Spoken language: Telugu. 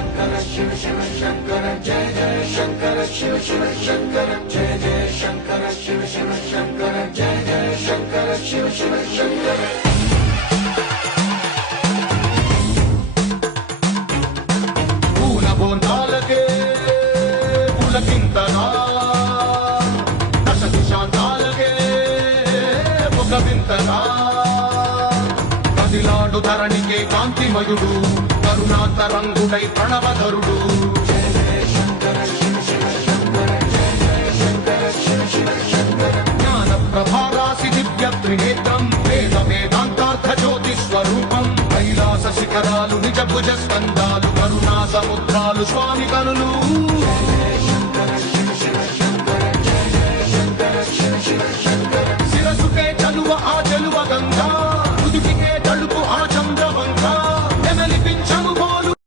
शंकर शिव शिव शंकर जय जय शंकर शिव शिव शंकर जय जय शंकर शिव शिव शंकर जय जय शंकर शिव शिव शंकर पूल बोंदालके पुलकिंतना दश दिशांतालके मुखविंतना కదిలాడు ధరణికే కాంతిమయుడు కరుణాంతరంగుడై ప్రణవధరుడు జయ జయ శంకర శివ శివ శంకర జయ జయ శంకర శివ శివ శంకర జ్ఞాన ప్రభారాసి దివ్య త్రినేత్రం వేద వేదాంతార్థ జ్యోతి స్వరూపం కైలాస శిఖరాలు నిజ భుజ స్కందాలు కరుణా సముద్రాలు స్వామి కనులు